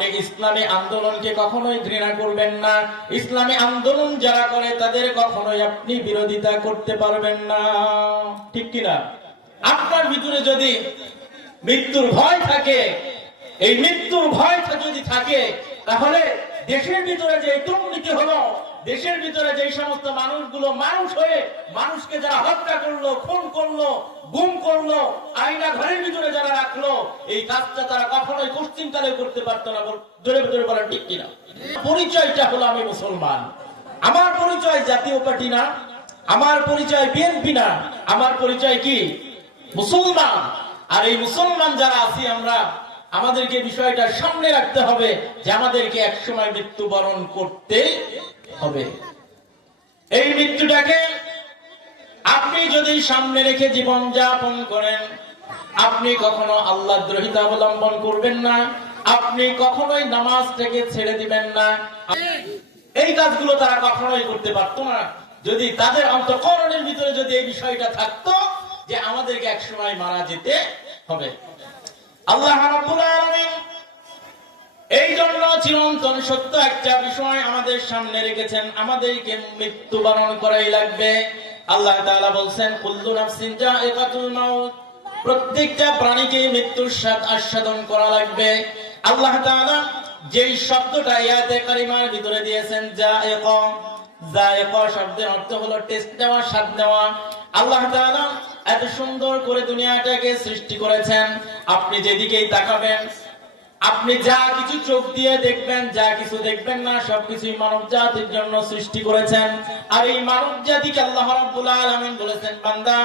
আপনি ইসলামী আন্দোলনকে কখনোই ঘৃণা করবেন না। ইসলামী আন্দোলন যারা করে তাদের কখনোই আপনি বিরোধিতা করতে পারবেন না, ঠিক কিনা? আপনার ভিতরে যদি মৃত্যুর ভয় থাকে, এই মৃত্যুর ভয় যদি থাকে, তাহলে দেশের ভিতরে যে দুর্নীতি হলো, দেশের ভিতরে যে সমস্ত মানুষগুলো মানুষ হয়ে মানুষকে যারা হত্যা করলো, খুন করলো, গুম করলো, আয়না ঘরের ভিতরে যারা রাখলো, এই কাজটা তারা কখনোই কোশ্চিনকালে করতে পারতো না। জোরে জোরে বলা ঠিক কিনা? পরিচয়টা হলো আমি মুসলমান। আমার পরিচয় জাতীয় পার্টি না, আমার পরিচয় বিএনপি না, আমার পরিচয় কি? মুসলমান। আর এই মুসলমান যারা আছি আমরা, আমাদেরকে বিষয়টা সামনে রাখতে হবে যে আমাদেরকে একসময় মৃত্যুবরণ করতে হবে। এই মৃত্যুটাকে আপনি যদি সামনে রেখে জীবন যাপন করেন, আপনি কখনো আল্লাহদ্রোহিতা অবলম্বন করবেন না, আপনি কখনোই নামাজটাকে ছেড়ে দিবেন না। এই কাজগুলো তারা কখনোই করতে পারতো না যদি তাদের অন্তঃকরণের ভিতরে যদি এই বিষয়টা থাকতো যে আমাদেরকে একসময় মারা যেতে হবে। আল্লাহ রাব্বুল আলামিন এই জন্য চিরন্তন সত্য একটা বিষয় আমাদের সামনে রেখেছেন, আমাদেরকে মৃত্যুবরণ করাই লাগবে। আল্লাহ তাআলা বলছেন, কুল্লু নাফসিন যায়িকাতুল মাউত, প্রত্যেকটা প্রাণীকে মৃত্যুর স্বাদ আস্বাদন করা লাগবে। আল্লাহ তাআলা যেই শব্দটা আয়াতে কারিমার ভিতরে দিয়েছেন, যায়িকা, যায়িকা শব্দের অর্থ হলো টেস্ট নেওয়া, স্বাদ নেওয়া। আল্লাহ তাআলা এত সুন্দর করে দুনিয়াটাকে সৃষ্টি করেছেন, আপনি যেদিকেই তাকাবেন, আপনি যা কিছু চোখ দিয়ে দেখবেন, যা কিছু দেখবেন না, সবকিছুই মানব জাতির জন্য সৃষ্টি করেছেন। আর এই মানব জাতিকে আল্লাহ রাব্বুল আলামিন বলেছেন, বান্দা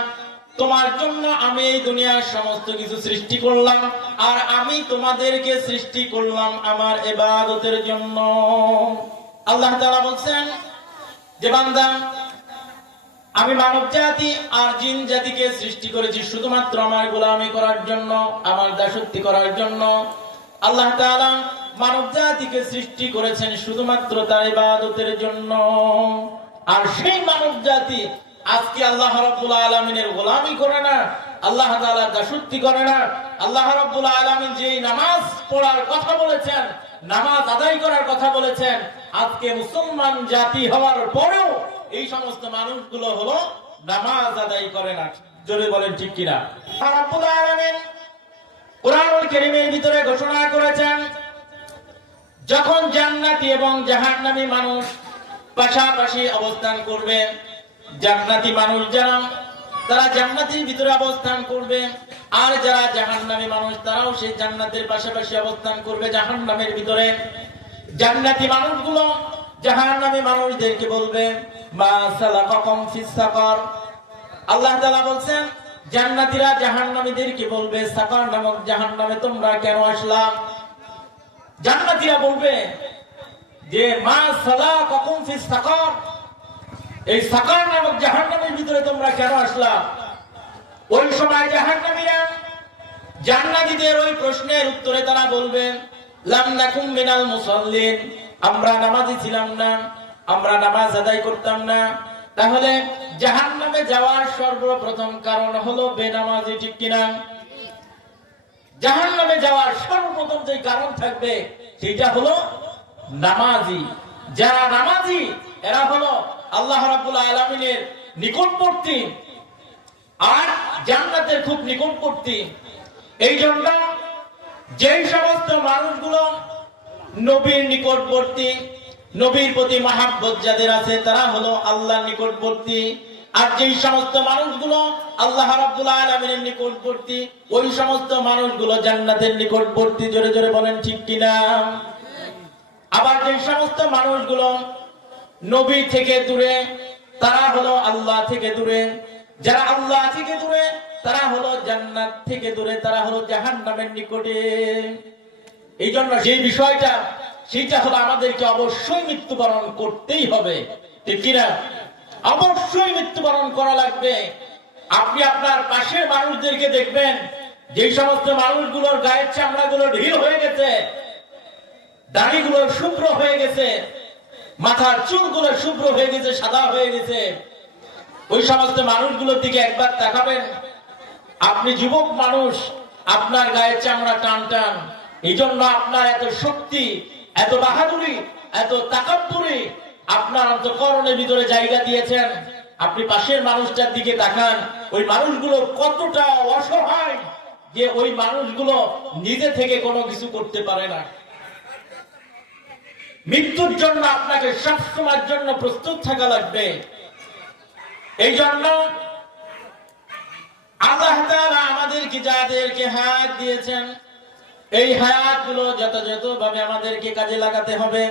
তোমার জন্য আমি এই দুনিয়ার সমস্ত কিছু সৃষ্টি করলাম, আর আমি তোমাদেরকে সৃষ্টি করলাম আমার ইবাদতের জন্য। আল্লাহ তাআলা বলছেন যে বান্দা আমি মানব জাতি আর জিন জাতিকে সৃষ্টি করেছি শুধুমাত্র আমার গোলামি করার জন্য, আমার দাসত্ব করার জন্য। আল্লাহ তাআলা মানব জাতিকে সৃষ্টি করেছেন শুধুমাত্র তার ইবাদতের জন্য। আর সেই মানব জাতি আজকে আল্লাহ রাব্বুল আলামিনের গোলামি করে না, আল্লাহ তাআলার দাসত্ব করে না। আল্লাহ রাব্বুল আলামিন যে নামাজ পড়ার কথা বলেছেন, নামাজ আদায় করার কথা বলেছেন, আজকে মুসলমান জাতি হওয়ার পরেও এই সমস্ত মানুষগুলো হলো নামাজ আদায় করে না। জোরে বলেন ঠিক কিনা? আল্লাহ রাব্বুল আলামিন কুরআনুল কারীমের ভিতরে ঘোষণা করেছেন, যখন জান্নাতি এবং জাহান্নামী মানুষ পাশাপাশি অবস্থান করবে, জান্নাতি মানুষ যারা তারা জান্নাতের ভিতরে অবস্থান করবে, আর যারা জাহান্নামী মানুষ তারাও সেই জান্নাতের পাশাপাশি অবস্থান করবে জাহান্নামের ভিতরে। জান্নাতি মানুষগুলো জাহান্নামী মানুষদেরকে বলবে, মা সালাকাকুম ফিস সাকার। আল্লাহ তাআলা বলছেন, জান্নাতীরা জাহান্নামীদেরকে বলবে, সাকার নামক জাহান্নামে তোমরা কেন আসলা? জান্নাতীরা বলবে যে মা সালাকাকুম ফিস সাকার, এই সাকার নামক জাহান্নামের ভিতরে তোমরা কেন আসলা? ওই সময় জাহান্নামীরা জান্নাতীদের ওই প্রশ্নের উত্তরে তারা বলবে, লাম নাকুম মিনাল মুসাল্লিন, আমরা নামাজি ছিলাম না, আমরা নামাজ আদায় করতাম না। তাহলে জাহান্নামে যাওয়ার সর্বপ্রথম কারণ হলো বেনামাজি, ঠিক কিনা? জাহান্নামে যাওয়ার সর্বপ্রথম যে কারণ থাকবে সেটা হলো নামাজি। যারা নামাজি এরা হলো আল্লাহ রাব্বুল আলামিনের নিকটবর্তী আর জান্নাতের খুব নিকটবর্তী। এই জন্য যেই সমস্ত মানুষগুলো নবীর নিকটবর্তী, নবীর প্রতি মহাব্বত যাদের আছে তারা হলো আল্লাহর নিকটবর্তী। আর যেই সমস্ত মানুষগুলো আল্লাহ রাব্বুল আলামিনের নিকটবর্তী, ওই সমস্ত মানুষগুলো জান্নাতের নিকটবর্তী। জোরে জোরে বলেন ঠিক কিনা? আবার যেই সমস্ত মানুষগুলো নবী থেকে দূরে তারা হলো আল্লাহ থেকে দূরে। যারা আল্লাহ থেকে দূরে তারা হলো জান্নাত থেকে দূরে, তারা হলো জাহান্নামের নিকটে। এই জন্য সেই বিষয়টা সেটা হলো আমাদেরকে অবশ্যই মৃত্যুবরণ করতেই হবে, ঠিক কিনা? অবশ্যই মৃত্যুবরণ করা লাগবে। আপনি আপনার পাশের মানুষদেরকে দেখবেন, যেই সমস্ত মানুষগুলোর গায়ের চামড়াগুলো ঢিল হয়ে গেছে, দাড়িগুলো শুভ্র হয়ে গেছে, মাথার চুলগুলো শুভ্র হয়ে গেছে, সাদা হয়ে গেছে, ওই সমস্ত মানুষগুলোর দিকে একবার তাকাবেন। আপনি যুবক মানুষ, আপনার গায়ের চামড়া টান টান, এই জন্য আপনার এত শক্তি, এত বাহাদুরি, এত তাকাব্বুরি আপনার অন্তঃকরণের ভিতরে জায়গা দিয়েছেন। আপনি পাশের মানুষটার দিকে তাকান, ওই মানুষগুলো কতটা অসহায় যে ওই মানুষগুলো নিজে থেকে কোনো কিছু করতে পারে না। মৃত্যুর জন্য আপনাকে সবসময়ের জন্য প্রস্তুত থাকা লাগবে। এই জন্য আল্লাহ তাআলা আমাদেরকে যাদেরকে হায়াত দিয়েছেন, এই হায়াতগুলো যথাযথভাবে আমাদেরকে কাজে লাগাতে হবে।